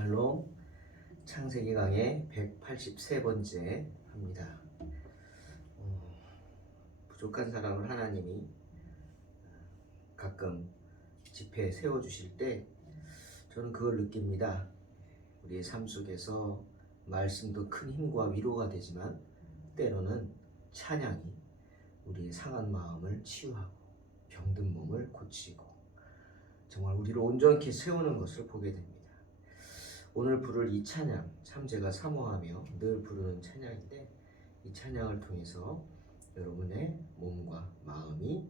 샬롬. 창세기 강의 183번째 합니다. 부족한 사람을 하나님이 가끔 집회에 세워주실 때 저는 그걸 느낍니다. 우리의 삶 속에서 말씀도 큰 힘과 위로가 되지만 때로는 찬양이 우리의 상한 마음을 치유하고 병든 몸을 고치고 정말 우리를 온전히 세우는 것을 보게 됩니다. 오늘 부를 이 찬양, 참 제가 사모하며 늘 부르는 찬양인데 이 찬양을 통해서 여러분의 몸과 마음이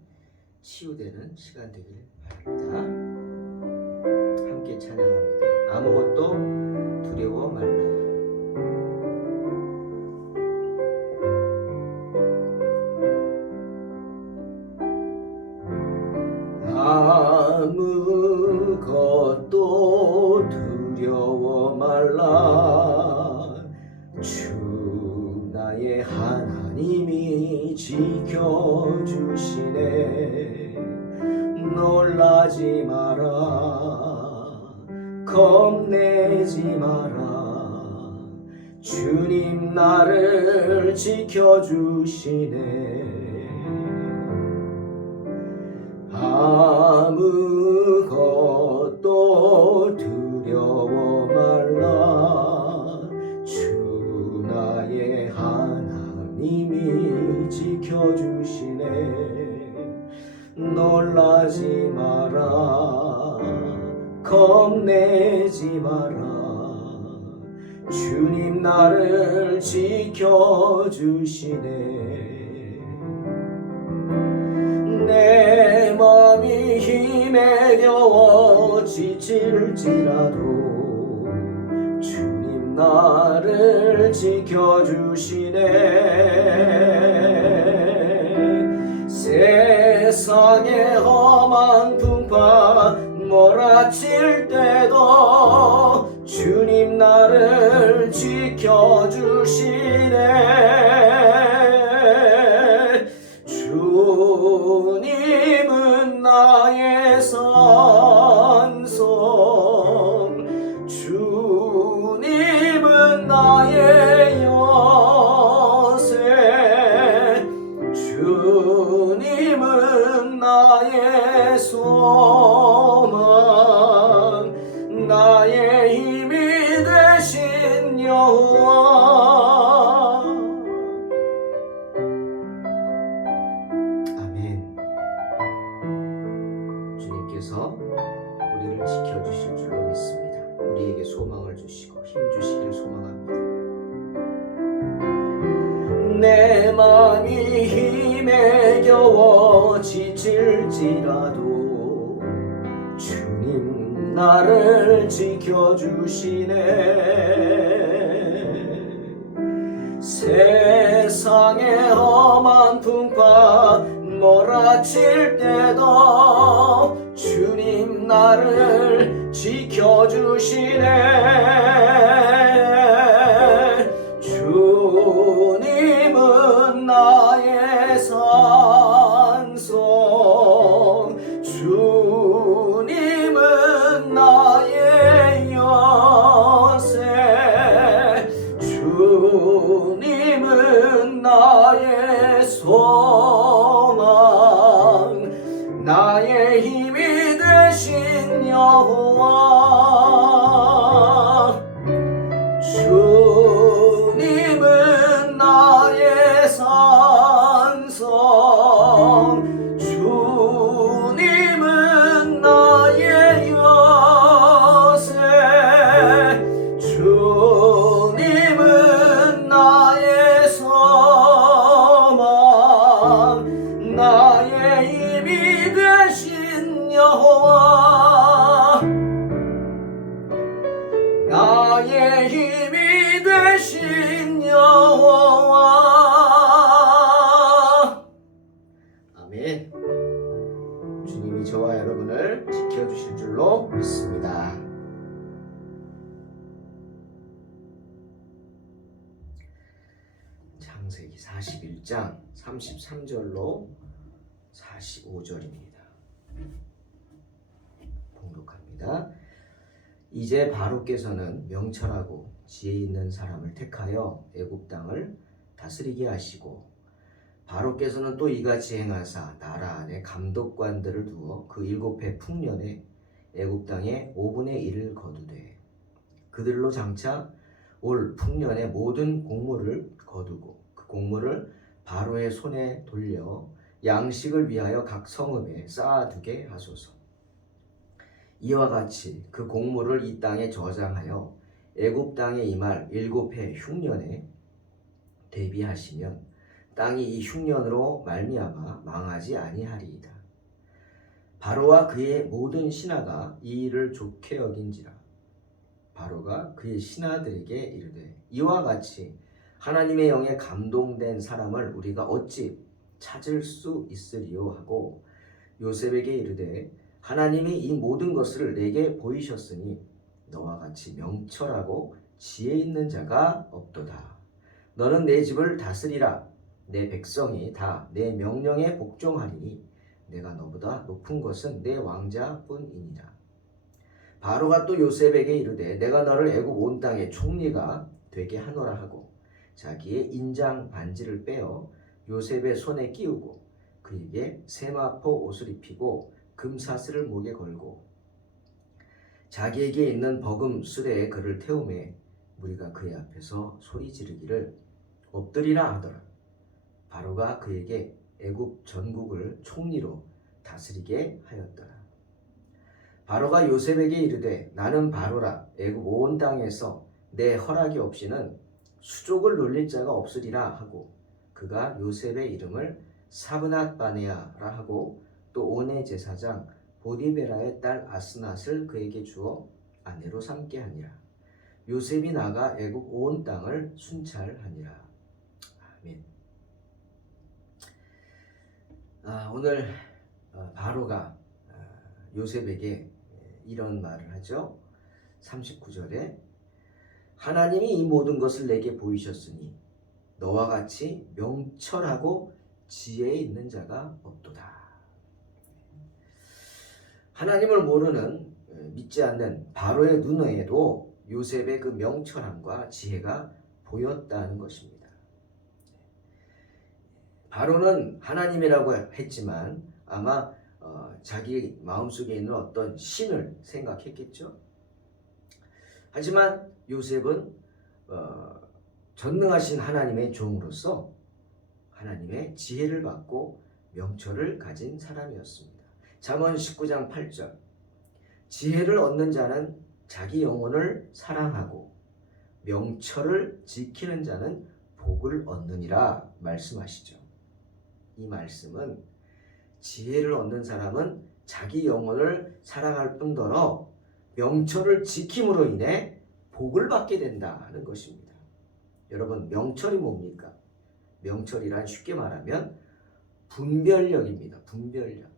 치유되는 시간 되길 바랍니다. 함께 찬양합니다. 아무것도 두려워 말라. 아무것도 두려워 말라. 주 나의 하나님이 지켜주시네. 놀라지 마라. 겁내지 마라. 주님 나를 지켜주시네. 아무것도 두려워 말라. 주 나의 하나님이 지켜주시네. 놀라지 마라. 겁내지 마라. 주님 나를 지켜주시네. 내 맘이 힘에 겨워 지칠지라도 주님 나를 지켜주시네. 세상의 험한 풍파 몰아칠 때도 주님 나를 지켜주시네. 주님은 나의 산성, 주님은 나의 요새, 주님은 나의 소망, 나의 힘이 되신 여호와. 주님께서 우리를 지켜주실 줄로 믿습니다. 우리에게 소망을 주시고 힘 주시기를 소망합니다. 내 맘이 힘에 겨워 지칠지라도 주님 나를 지켜주시네. 세상의 험한 풍파 몰아칠 때도 주님 나를 지켜주시네. 주님은 나의 산성, 주님은 나의 요새, 주님은 나의 소망, 나의 힘이 되신 여호와. 주님은 나의 산성, 주님은 나의 요새, 주님은 나의 소망, 나의 힘이 되신 여호와. 나의 힘이 되신 여호와. 아멘. 주님이 저와 여러분을 지켜주실 줄로 믿습니다. 창세기 41장 33절로 45절입니다. 봉독합니다. 이제 바로께서는 명철하고 지혜 있는 사람을 택하여 애굽 땅을 다스리게 하시고 바로께서는 또 이같이 행하사 나라 안에 감독관들을 두어 그 7해 풍년에 애굽 땅의 5분의 1을 거두되 그들로 장차 올 풍년의 모든 곡물을 거두고 그 곡물을 바로의 손에 돌려 양식을 위하여 각 성읍에 쌓아두게 하소서. 이와 같이 그 곡물을 이 땅에 저장하여 애굽 땅에 임할 7해 흉년에 대비하시면 땅이 이 흉년으로 말미암아 망하지 아니하리이다. 바로와 그의 모든 신하가 이 일을 좋게 여긴지라. 바로가 그의 신하들에게 이르되 이와 같이 하나님의 영에 감동된 사람을 우리가 어찌 찾을 수 있으리요 하고 요셉에게 이르되 하나님이 이 모든 것을 내게 보이셨으니 너와 같이 명철하고 지혜 있는 자가 없도다. 너는 내 집을 다스리라. 내 백성이 다 내 명령에 복종하리니 내가 너보다 높은 것은 내 왕자뿐이니라. 바로가 또 요셉에게 이르되 내가 너를 애굽 온 땅의 총리가 되게 하노라 하고 자기의 인장 반지를 빼어 요셉의 손에 끼우고 그에게 세마포 옷을 입히고 금사슬을 목에 걸고 자기에게 있는 버금 수레에 그를 태우매 무리가 그의 앞에서 소리 지르기를 엎드리라 하더라. 바로가 그에게 애굽 전국을 총리로 다스리게 하였더라. 바로가 요셉에게 이르되 나는 바로라. 애굽 온 땅에서 내 허락이 없이는 수족을 놀릴 자가 없으리라 하고 그가 요셉의 이름을 사브낫 바네아라 하고 또 온의 제사장 보디베라의 딸 아스낫을 그에게 주어 아내로 삼게 하니라. 요셉이 나가 애굽 온 땅을 순찰하니라. 아멘. 오늘 바로가 요셉에게 이런 말을 하죠. 39절에 하나님이 이 모든 것을 내게 보이셨으니 너와 같이 명철하고 지혜 있는 자가 없도다. 하나님을 모르는 믿지 않는 바로의 눈에도 요셉의 그 명철함과 지혜가 보였다는 것입니다. 바로는 하나님이라고 했지만 아마 자기 마음속에 있는 어떤 신을 생각했겠죠. 하지만 요셉은 전능하신 하나님의 종으로서 하나님의 지혜를 받고 명철을 가진 사람이었습니다. 잠언 19장 8절 지혜를 얻는 자는 자기 영혼을 사랑하고 명철을 지키는 자는 복을 얻느니라 말씀하시죠. 이 말씀은 지혜를 얻는 사람은 자기 영혼을 사랑할 뿐더러 명철을 지킴으로 인해 복을 받게 된다는 것입니다. 여러분, 명철이 뭡니까? 명철이란 쉽게 말하면 분별력입니다. 분별력.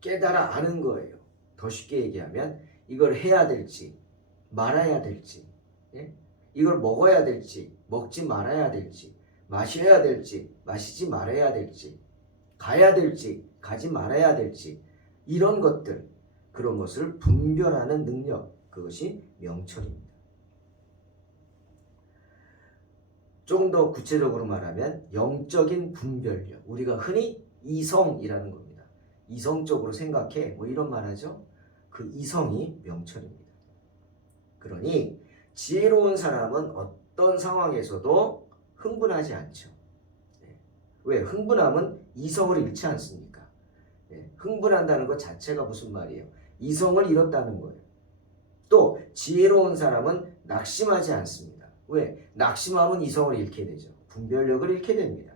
깨달아 아는 거예요. 더 쉽게 얘기하면 이걸 해야 될지 말아야 될지, 이걸 먹어야 될지 먹지 말아야 될지, 마셔야 될지 마시지 말아야 될지, 가야 될지 가지 말아야 될지, 이런 것들, 그런 것을 분별하는 능력, 그것이 명철입니다. 조금 더 구체적으로 말하면 영적인 분별력, 우리가 흔히 이성이라는 겁니다. 이성적으로 생각해, 뭐 이런 말 하죠. 그 이성이 명철입니다. 그러니 지혜로운 사람은 어떤 상황에서도 흥분하지 않죠. 왜? 흥분하면 이성을 잃지 않습니까? 흥분한다는 것 자체가 무슨 말이에요? 이성을 잃었다는 거예요. 또 지혜로운 사람은 낙심하지 않습니다. 왜? 낙심하면 이성을 잃게 되죠. 분별력을 잃게 됩니다.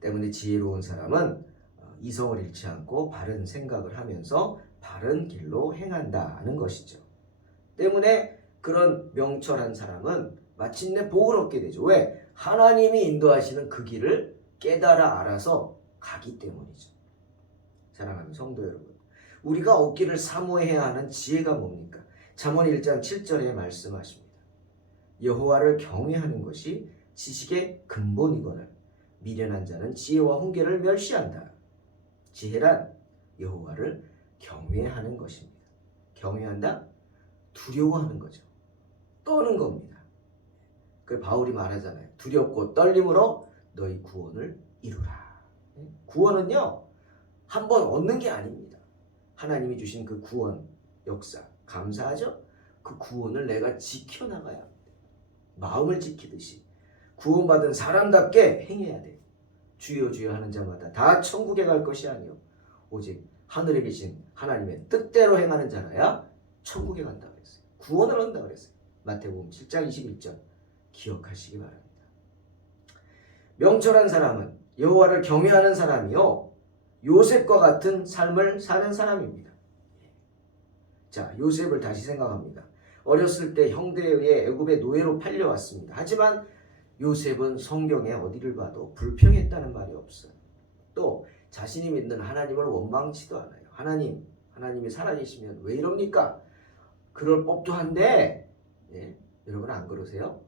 때문에 지혜로운 사람은 이성을 잃지 않고 바른 생각을 하면서 바른 길로 행한다는 것이죠. 때문에 그런 명철한 사람은 마침내 복을 얻게 되죠. 왜? 하나님이 인도하시는 그 길을 깨달아 알아서 가기 때문이죠. 사랑하는 성도 여러분, 우리가 얻기를 사모해야 하는 지혜가 뭡니까? 잠언 1장 7절에 말씀하십니다. 여호와를 경외하는 것이 지식의 근본이거늘 미련한 자는 지혜와 훈계를 멸시한다. 지혜란 여호와를 경외하는 것입니다. 경외한다? 두려워하는 거죠. 떠는 겁니다. 그 바울이 말하잖아요. 두렵고 떨림으로 너희 구원을 이루라. 구원은요, 한번 얻는 게 아닙니다. 하나님이 주신 그 구원 역사 감사하죠? 그 구원을 내가 지켜나가야 합니다. 마음을 지키듯이 구원받은 사람답게 행해야 돼요. 주여 주여 하는 자마다 다 천국에 갈 것이 아니요 오직 하늘에 계신 하나님의 뜻대로 행하는 자라야 천국에 간다고 그랬어요. 구원을 얻는다고 그랬어요. 마태복음 7장 21절 기억하시기 바랍니다. 명철한 사람은 여호와를 경외하는 사람이요 요셉과 같은 삶을 사는 사람입니다. 자, 요셉을 다시 생각합니다. 어렸을 때 형들에 의해 애굽의 노예로 팔려왔습니다. 하지만 요셉은 성경에 어디를 봐도 불평했다는 말이 없어요. 또 자신이 믿는 하나님을 원망치도 않아요. 하나님이 살아계시면 왜 이럽니까? 그럴 법도 한데 여러분 안 그러세요?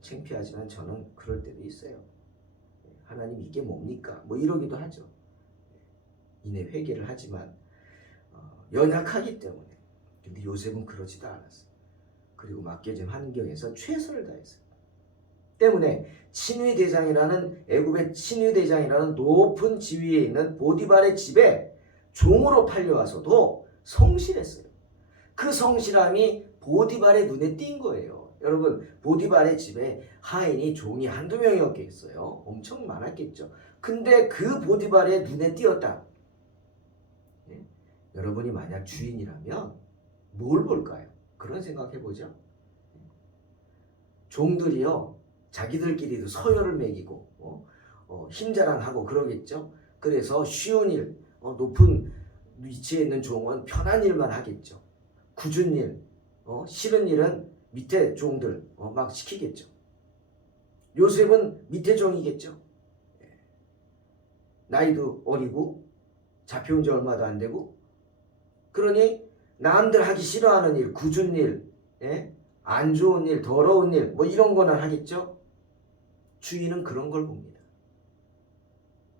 창피하지만 저는 그럴 때도 있어요. 하나님 이게 뭡니까? 뭐 이러기도 하죠. 이내 회개를 하지만 연약하기 때문에. 근데 요셉은 그러지도 않았어요. 그리고 맡겨진 환경에서 최선을 다했어요. 때문에 애굽의 친위 대장이라는 높은 지위에 있는 보디발의 집에 종으로 팔려와서도 성실했어요. 그 성실함이 보디발의 눈에 띈 거예요. 여러분, 보디발의 집에 하인이 종이 한두 명이었겠어요. 엄청 많았겠죠. 근데 그 보디발의 눈에 띄었다. 여러분이 만약 주인이라면 뭘 볼까요? 그런 생각 해보죠. 종들이요, 자기들끼리도 서열을 매기고 힘자랑하고 그러겠죠. 그래서 쉬운 일, 높은 위치에 있는 종은 편한 일만 하겠죠. 굳은 일, 싫은 일은 밑에 종들 막 시키겠죠. 요셉은 밑에 종이겠죠. 나이도 어리고 잡혀온 지 얼마도 안 되고, 그러니 남들 하기 싫어하는 일, 굳은 일, 안 좋은 일, 더러운 일, 뭐 이런 거는 하겠죠. 주인은 그런 걸 봅니다.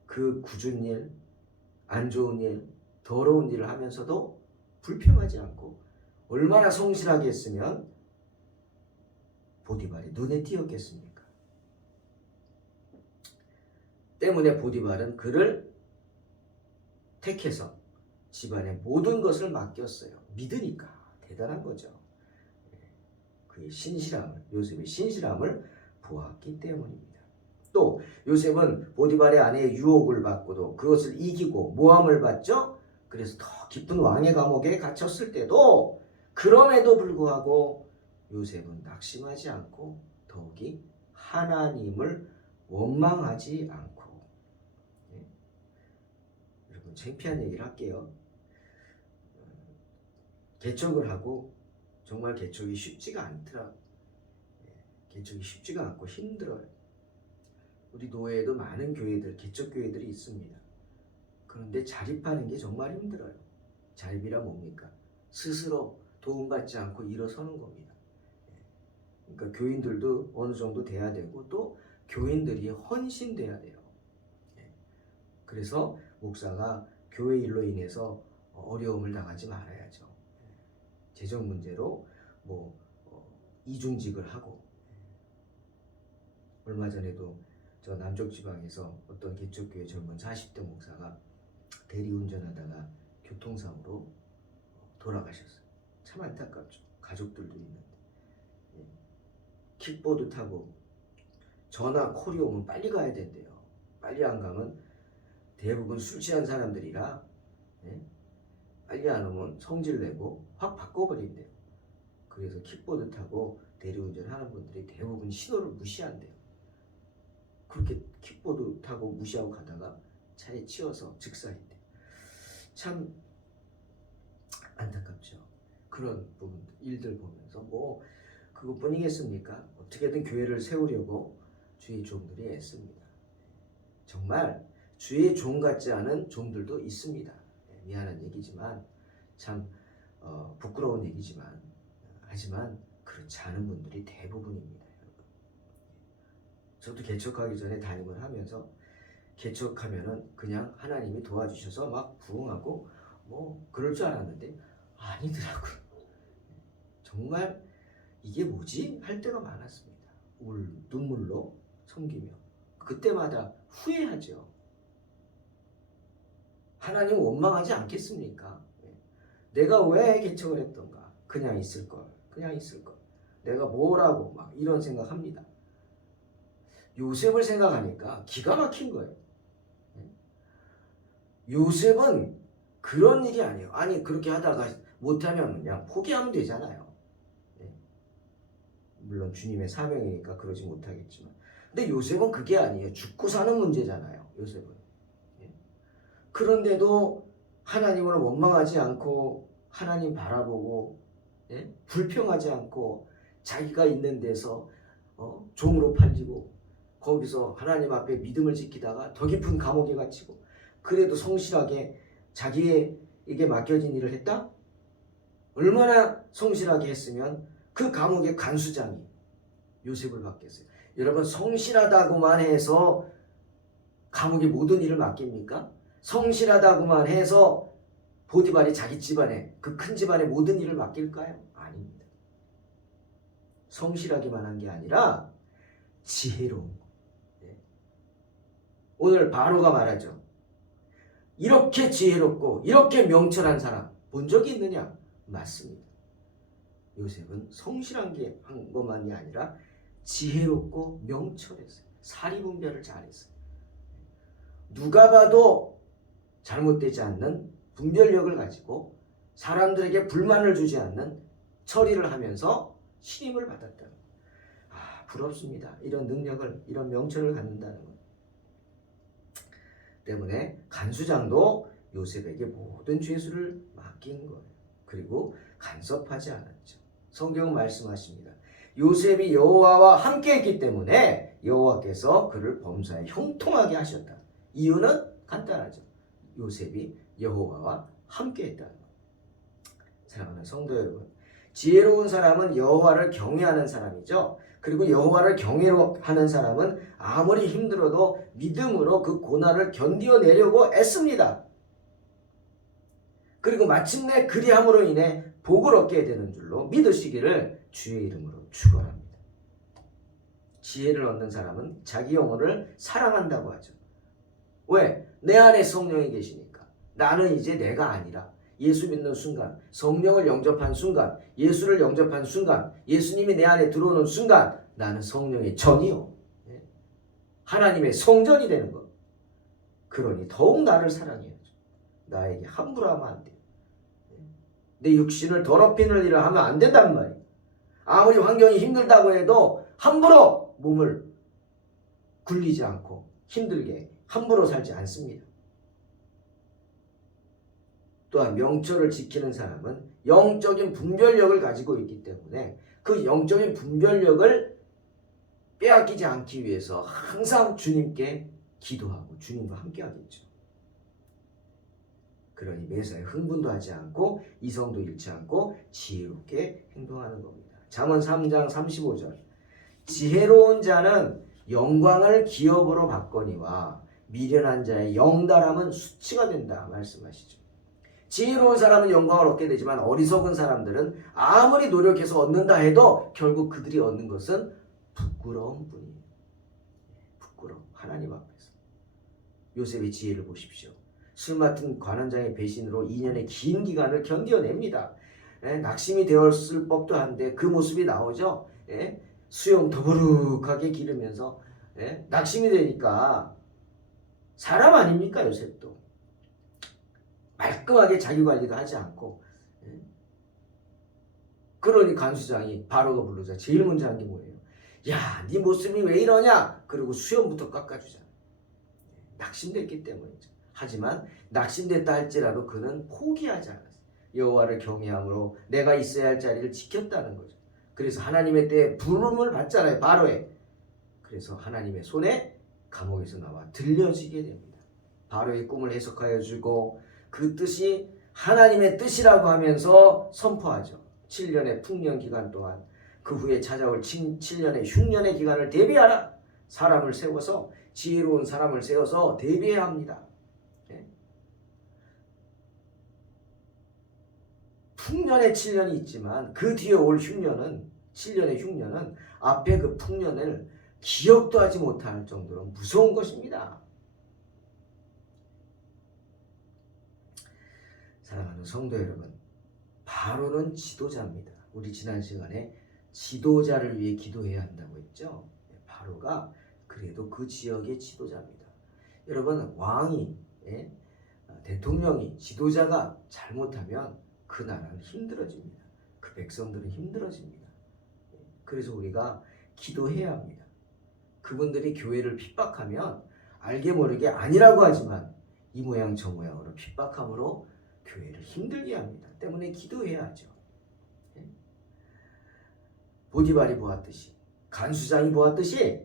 그 굳은 일, 안 좋은 일, 더러운 일을 하면서도 불평하지 않고 얼마나 성실하게 했으면 보디발이 눈에 띄었겠습니까? 때문에 보디발은 그를 택해서 집안의 모든 것을 맡겼어요. 믿으니까. 대단한 거죠. 그의 신실함을, 요셉의 신실함을 보았기 때문입니다. 또 요셉은 보디발의 아내의 유혹을 받고도 그것을 이기고 모함을 받죠. 그래서 더 깊은 왕의 감옥에 갇혔을 때도 그럼에도 불구하고 요셉은 낙심하지 않고 더욱이 하나님을 원망하지 않고, 여러분 창피한 얘기를 할게요. 개척을 하고 정말 개척이 쉽지가 않더라. 개척이 쉽지가 않고 힘들어요. 우리 노예에도 많은 교회들, 개척 교회들이 있습니다. 그런데 자립하는 게 정말 힘들어요. 자립이란 뭡니까? 스스로 도움받지 않고 일어서는 겁니다. 그러니까 교인들도 어느 정도 돼야 되고 또 교인들이 헌신돼야 돼요. 그래서 목사가 교회 일로 인해서 어려움을 당하지 말아야죠. 재정 문제로 이중직을 하고, 얼마 전에도 저 남쪽 지방에서 어떤 개척교회 젊은 40대 목사가 대리운전하다가 교통사고로 돌아가셨어요. 참 안타깝죠. 가족들도 있는데. 킥보드 타고 전화 콜이 오면 빨리 가야 된대요. 빨리 안 가면 대부분 술 취한 사람들이라 빨리 안 오면 성질 내고 확 바꿔버린대요. 그래서 킥보드 타고 대리운전 하는 분들이 대부분 신호를 무시한대요. 그렇게 킥보드 타고 무시하고 가다가 차에 치여서 즉사했대요. 참 안타깝죠. 그런 부분, 일들 보면서 그것뿐이겠습니까? 어떻게든 교회를 세우려고 주의 종들이 애씁니다. 정말 주의 종 같지 않은 종들도 있습니다. 미안한 얘기지만 참 부끄러운 얘기지만, 하지만 그렇지 않은 분들이 대부분입니다. 여러분. 저도 개척하기 전에 담임을 하면서 개척하면은 그냥 하나님이 도와주셔서 막 부흥하고 뭐 그럴 줄 알았는데 아니더라고요. 정말 이게 뭐지? 할 때가 많았습니다. 눈물로 섬기며 그때마다 후회하죠. 하나님 원망하지 않겠습니까? 내가 왜 개척을 했던가? 그냥 있을 걸. 내가 뭐라고 막 이런 생각합니다. 요셉을 생각하니까 기가 막힌 거예요. 요셉은 그런 일이 아니에요. 아니 그렇게 하다가 못하면 그냥 포기하면 되잖아요. 물론 주님의 사명이니까 그러지 못하겠지만, 근데 요셉은 그게 아니에요. 죽고 사는 문제잖아요. 요셉은. 그런데도 하나님을 원망하지 않고 하나님 바라보고 불평하지 않고 자기가 있는 데서 종으로 팔리고 거기서 하나님 앞에 믿음을 지키다가 더 깊은 감옥에 갇히고 그래도 성실하게 자기에게 맡겨진 일을 했다? 얼마나 성실하게 했으면 그 감옥의 간수장이 요셉을 받겠어요. 여러분 성실하다고만 해서 감옥의 모든 일을 맡깁니까? 성실하다고만 해서 보디발이 자기 집안에 그 큰 집안의 모든 일을 맡길까요? 아닙니다. 성실하기만 한 게 아니라 지혜로운 거. 오늘 바로가 말하죠. 이렇게 지혜롭고 이렇게 명철한 사람 본 적이 있느냐? 맞습니다. 요셉은 성실한 게 한 것만이 아니라 지혜롭고 명철했어요. 사리분별을 잘했어요. 누가 봐도 잘못되지 않는 분별력을 가지고 사람들에게 불만을 주지 않는 처리를 하면서 신임을 받았다는 것. 부럽습니다. 이런 능력을, 이런 명철을 갖는다는 것. 때문에 간수장도 요셉에게 모든 죄수를 맡긴 거예요. 그리고 간섭하지 않았죠. 성경은 말씀하십니다. 요셉이 여호와와 함께 했기 때문에 여호와께서 그를 범사에 형통하게 하셨다. 이유는 간단하죠. 요셉이 여호와와 함께 했다는 것. 사랑하는 성도 여러분, 지혜로운 사람은 여호와를 경외하는 사람이죠. 그리고 여호와를 경외하는 사람은 아무리 힘들어도 믿음으로 그 고난을 견뎌내려고 애씁니다. 그리고 마침내 그리함으로 인해 복을 얻게 되는 줄로 믿으시기를 주의 이름으로 축원합니다. 지혜를 얻는 사람은 자기 영혼을 사랑한다고 하죠. 왜? 내 안에 성령이 계시니까. 나는 이제 내가 아니라 예수 믿는 순간, 성령을 영접한 순간, 예수를 영접한 순간, 예수님이 내 안에 들어오는 순간 나는 성령의 전이요, 하나님의 성전이 되는 것. 그러니 더욱 나를 사랑해야죠. 나에게 함부로 하면 안 돼요. 내 육신을 더럽히는 일을 하면 안 된단 말이에요. 아무리 환경이 힘들다고 해도 함부로 몸을 굴리지 않고 힘들게 함부로 살지 않습니다. 또한 명철을 지키는 사람은 영적인 분별력을 가지고 있기 때문에 그 영적인 분별력을 빼앗기지 않기 위해서 항상 주님께 기도하고 주님과 함께 하겠죠. 그러니 매사에 흥분도 하지 않고 이성도 잃지 않고 지혜롭게 행동하는 겁니다. 잠언 3장 35절. 지혜로운 자는 영광을 기업으로 받거니와 미련한 자의 영달함은 수치가 된다 말씀하시죠. 지혜로운 사람은 영광을 얻게 되지만 어리석은 사람들은 아무리 노력해서 얻는다 해도 결국 그들이 얻는 것은 부끄러운 뿐이에요. 부끄러움. 하나님 앞에서. 요셉의 지혜를 보십시오. 술 맡은 관원장의 배신으로 2년의 긴 기간을 견뎌냅니다. 낙심이 되었을 법도 한데 그 모습이 나오죠. 수염 더부룩하게 기르면서 낙심이 되니까 사람 아닙니까 요셉도. 말끔하게 자기 관리도 하지 않고. 그러니 간수장이 바로가 부르자 제일 먼저 한 게 뭐예요? 야, 네 모습이 왜 이러냐? 그리고 수염부터 깎아주잖아. 낙심됐기 때문이죠. 하지만 낙심됐다 할지라도 그는 포기하지 않았어요. 여호와를 경외함으로 내가 있어야 할 자리를 지켰다는 거죠. 그래서 하나님의 때에 부름을 받잖아요. 바로에. 그래서 하나님의 손에 감옥에서 나와 들려지게 됩니다. 바로의 꿈을 해석하여 주고 그 뜻이 하나님의 뜻이라고 하면서 선포하죠. 7년의 풍년 기간 동안 그 후에 찾아올 7년의 흉년의 기간을 대비하라. 사람을 세워서 지혜로운 사람을 세워서 대비해야 합니다. 흉년에 7년이 있지만 그 뒤에 올 흉년은 7년의 흉년은 앞에 그 풍년을 기억도 하지 못할 정도로 무서운 것입니다. 사랑하는 성도 여러분, 바로는 지도자입니다. 우리 지난 시간에 지도자를 위해 기도해야 한다고 했죠. 바로가 그래도 그 지역의 지도자입니다. 여러분, 왕이 대통령이 지도자가 잘못하면 그 나라는 힘들어집니다. 그 백성들은 힘들어집니다. 그래서 우리가 기도해야 합니다. 그분들이 교회를 핍박하면 알게 모르게 아니라고 하지만 이 모양 저 모양으로 핍박함으로 교회를 힘들게 합니다. 때문에 기도해야죠. 보디발이 보았듯이, 간수장이 보았듯이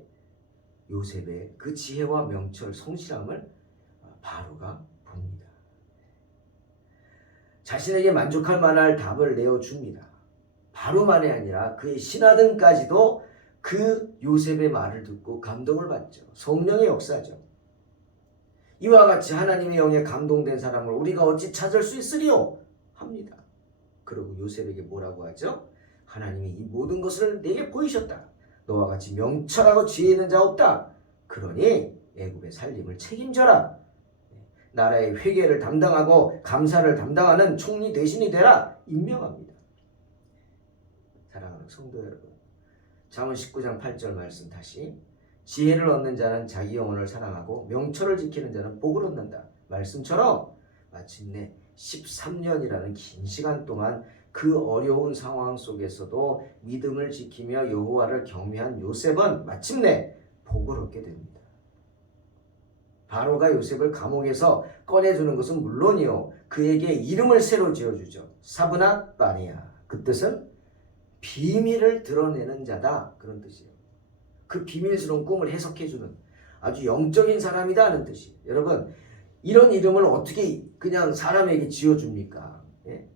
요셉의 그 지혜와 명철, 성실함을 바로가 봅니다. 자신에게 만족할 만한 답을 내어줍니다. 바로만이 아니라 그의 신하들까지도 그 요셉의 말을 듣고 감동을 받죠. 성령의 역사죠. 이와 같이 하나님의 영에 감동된 사람을 우리가 어찌 찾을 수 있으리요? 합니다. 그리고 요셉에게 뭐라고 하죠? 하나님이 이 모든 것을 내게 보이셨다. 너와 같이 명철하고 지혜 있는 자 없다. 그러니 애굽의 살림을 책임져라. 나라의 회계를 담당하고 감사를 담당하는 총리 대신이 되라. 임명합니다. 사랑하는 성도 여러분, 잠언 19장 8절 말씀 다시. 지혜를 얻는 자는 자기 영혼을 사랑하고 명철을 지키는 자는 복을 얻는다. 말씀처럼 마침내 13년이라는 긴 시간 동안 그 어려운 상황 속에서도 믿음을 지키며 여호와를 경외한 요셉은 마침내 복을 얻게 됩니다. 바로가 요셉을 감옥에서 꺼내주는 것은 물론이요, 그에게 이름을 새로 지어주죠. 사브낫 바네아. 그 뜻은 비밀을 드러내는 자다, 그런 뜻이에요. 그 비밀스러운 꿈을 해석해주는 아주 영적인 사람이다 하는 뜻이에요. 여러분, 이런 이름을 어떻게 그냥 사람에게 지어줍니까? 예?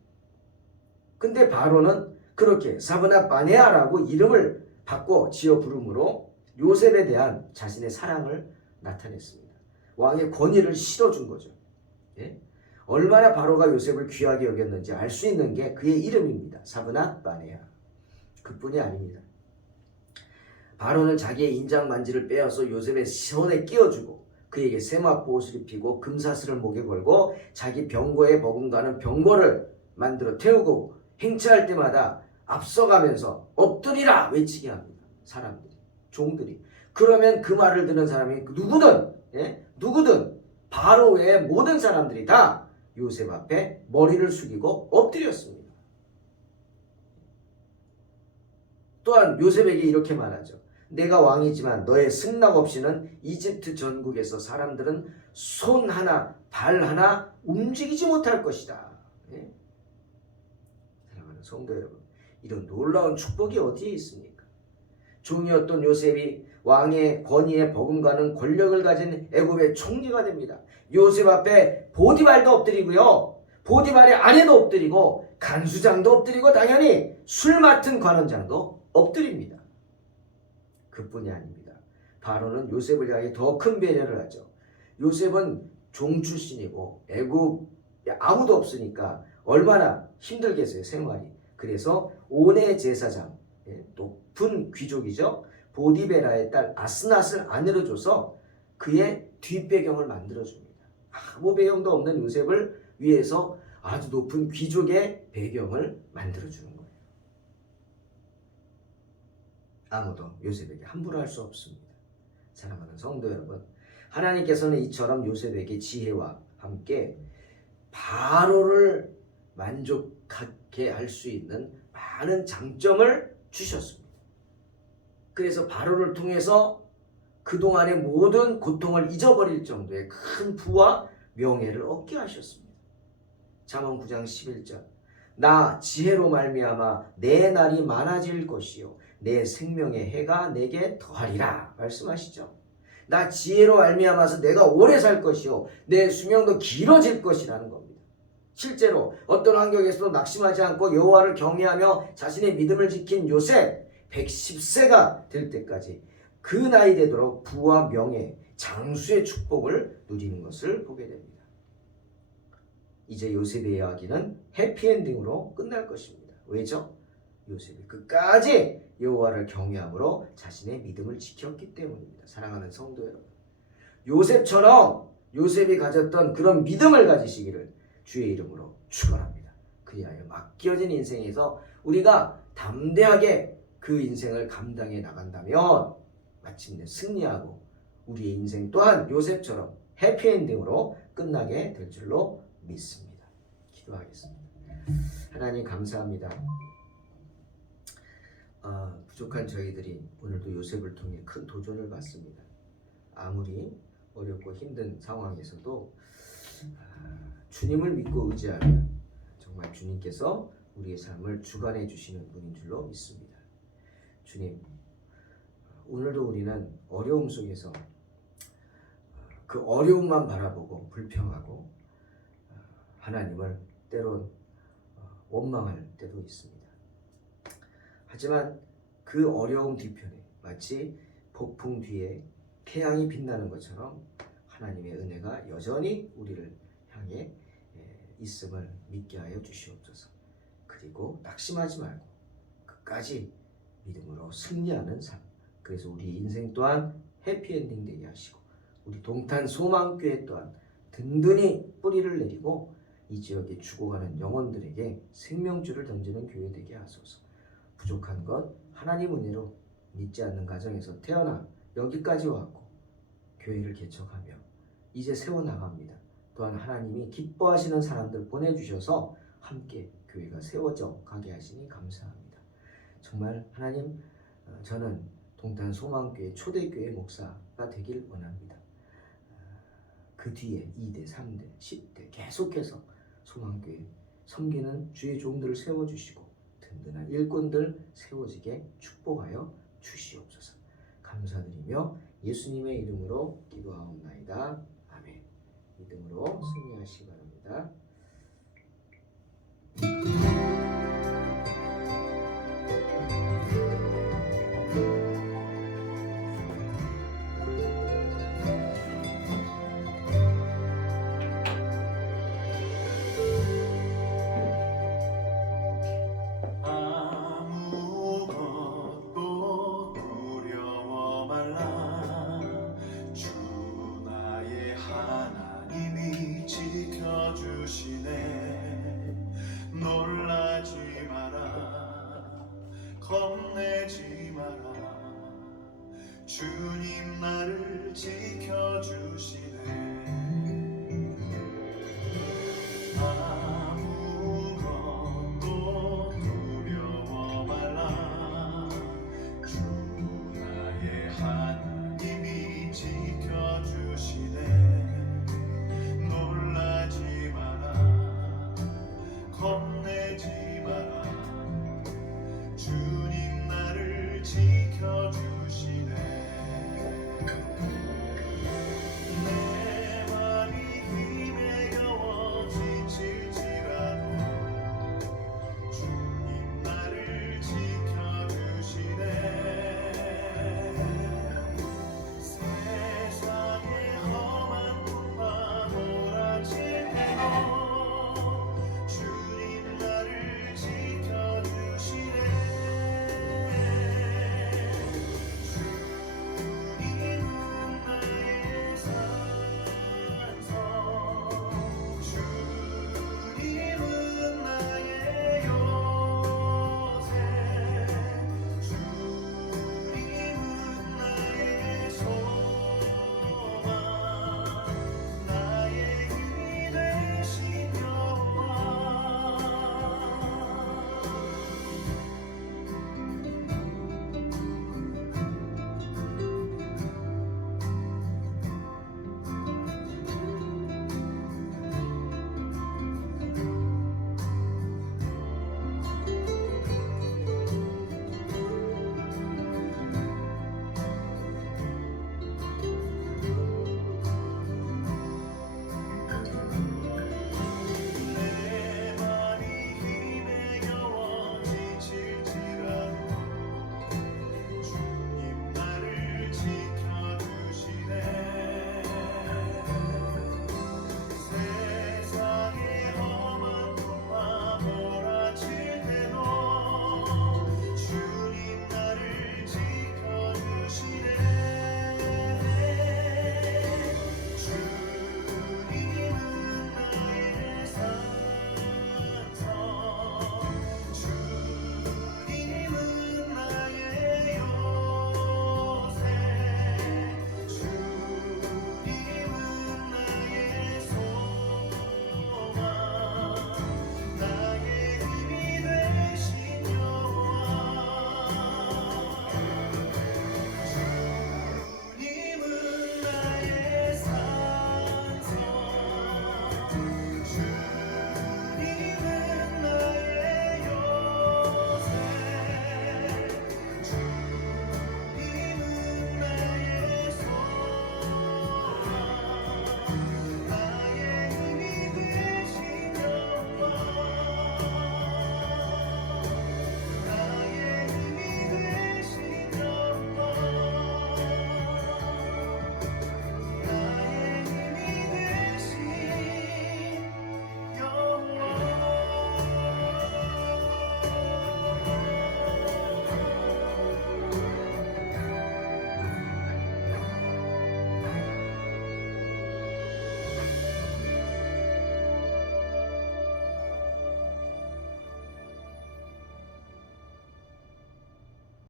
근데 바로는 그렇게 사브낫 바네아라고 이름을 바꿔 지어 부름으로 요셉에 대한 자신의 사랑을 나타냈습니다. 왕의 권위를 실어준 거죠. 예? 얼마나 바로가 요셉을 귀하게 여겼는지 알 수 있는 게 그의 이름입니다. 사브낫 바네아. 그뿐이 아닙니다. 바로는 자기의 인장 만지를 빼어서 요셉의 손에 끼워주고 그에게 세마포 옷을 입히고 금사슬을 목에 걸고 자기 병거에 버금가는 병거를 만들어 태우고 행차할 때마다 앞서가면서 엎드리라 외치게 합니다. 사람들이, 종들이. 그러면 그 말을 듣는 사람이 누구든 바로의 모든 사람들이 다 요셉 앞에 머리를 숙이고 엎드렸습니다. 또한 요셉에게 이렇게 말하죠. 내가 왕이지만 너의 승낙 없이는 이집트 전국에서 사람들은 손 하나, 발 하나 움직이지 못할 것이다. 예? 사랑하는 성도 여러분, 이런 놀라운 축복이 어디에 있습니까? 종이었던 요셉이 왕의 권위에 버금가는 권력을 가진 애굽의 총리가 됩니다. 요셉 앞에 보디발도 엎드리고요, 보디발의 아내도 엎드리고 간수장도 엎드리고 당연히 술 맡은 관원장도 엎드립니다. 그뿐이 아닙니다. 바로는 요셉을 향해 더 큰 배려를 하죠. 요셉은 종 출신이고 애굽에 아무도 없으니까 얼마나 힘들겠어요, 생활이. 그래서 온의 제사장, 높은 귀족이죠, 보디베라의 딸 아스낫을 아내로 줘서 그의 뒷배경을 만들어줍니다. 아무 배경도 없는 요셉을 위해서 아주 높은 귀족의 배경을 만들어주는 거예요. 아무도 요셉에게 함부로 할 수 없습니다. 사랑하는 성도 여러분, 하나님께서는 이처럼 요셉에게 지혜와 함께 바로를 만족하게 할 수 있는 많은 장점을 주셨습니다. 그래서 바로를 통해서 그동안의 모든 고통을 잊어버릴 정도의 큰 부와 명예를 얻게 하셨습니다. 잠언 9장 11절. 나 지혜로 말미암아 내 날이 많아질 것이요 내 생명의 해가 내게 더하리라 말씀하시죠. 나 지혜로 말미암아서 내가 오래 살 것이요 내 수명도 길어질 것이라는 겁니다. 실제로 어떤 환경에서도 낙심하지 않고 여호와를 경외하며 자신의 믿음을 지킨 요셉, 110세가 될 때까지 그 나이 되도록 부와 명예, 장수의 축복을 누리는 것을 보게 됩니다. 이제 요셉의 이야기는 해피엔딩으로 끝날 것입니다. 왜죠? 요셉이 끝까지 여호와를 경외함으로 자신의 믿음을 지켰기 때문입니다. 사랑하는 성도 여러분, 요셉처럼 요셉이 가졌던 그런 믿음을 가지시기를 주의 이름으로 축원합니다. 그리하여 맡겨진 인생에서 우리가 담대하게 그 인생을 감당해 나간다면 마침내 승리하고 우리의 인생 또한 요셉처럼 해피엔딩으로 끝나게 될 줄로 믿습니다. 기도하겠습니다. 하나님 감사합니다. 부족한 저희들이 오늘도 요셉을 통해 큰 도전을 받습니다. 아무리 어렵고 힘든 상황에서도 주님을 믿고 의지하면 정말 주님께서 우리의 삶을 주관해 주시는 분인 줄로 믿습니다. 주님, 오늘도 우리는 어려움 속에서 그 어려움만 바라보고 불평하고 하나님을 때론 원망할 때도 있습니다. 하지만 그 어려움 뒤편에 마치 폭풍 뒤에 태양이 빛나는 것처럼 하나님의 은혜가 여전히 우리를 향해 있음을 믿게 하여 주시옵소서. 그리고 낙심하지 말고 끝까지 믿음으로 승리하는 삶, 그래서 우리 인생 또한 해피엔딩 되게 하시고 우리 동탄 소망교회 또한 든든히 뿌리를 내리고 이 지역에 죽어가는 영혼들에게 생명줄을 던지는 교회 되게 하소서. 부족한 것 하나님 은혜로 믿지 않는 가정에서 태어나 여기까지 왔고 교회를 개척하며 이제 세워나갑니다. 또한 하나님이 기뻐하시는 사람들 보내주셔서 함께 교회가 세워져 가게 하시니 감사합니다. 정말 하나님, 저는 동탄 소망교회 초대교회 목사가 되길 원합니다. 그 뒤에 2대, 3대, 10대 계속해서 소망교회 섬기는 주의 종들을 세워주시고 든든한 일꾼들 세워지게 축복하여 주시옵소서. 감사드리며 예수님의 이름으로 기도하옵나이다. 아멘. 믿음으로 승리하시기 바랍니다. 놀라지 마라, 겁내지 마라. 주님 나를 지켜주시네.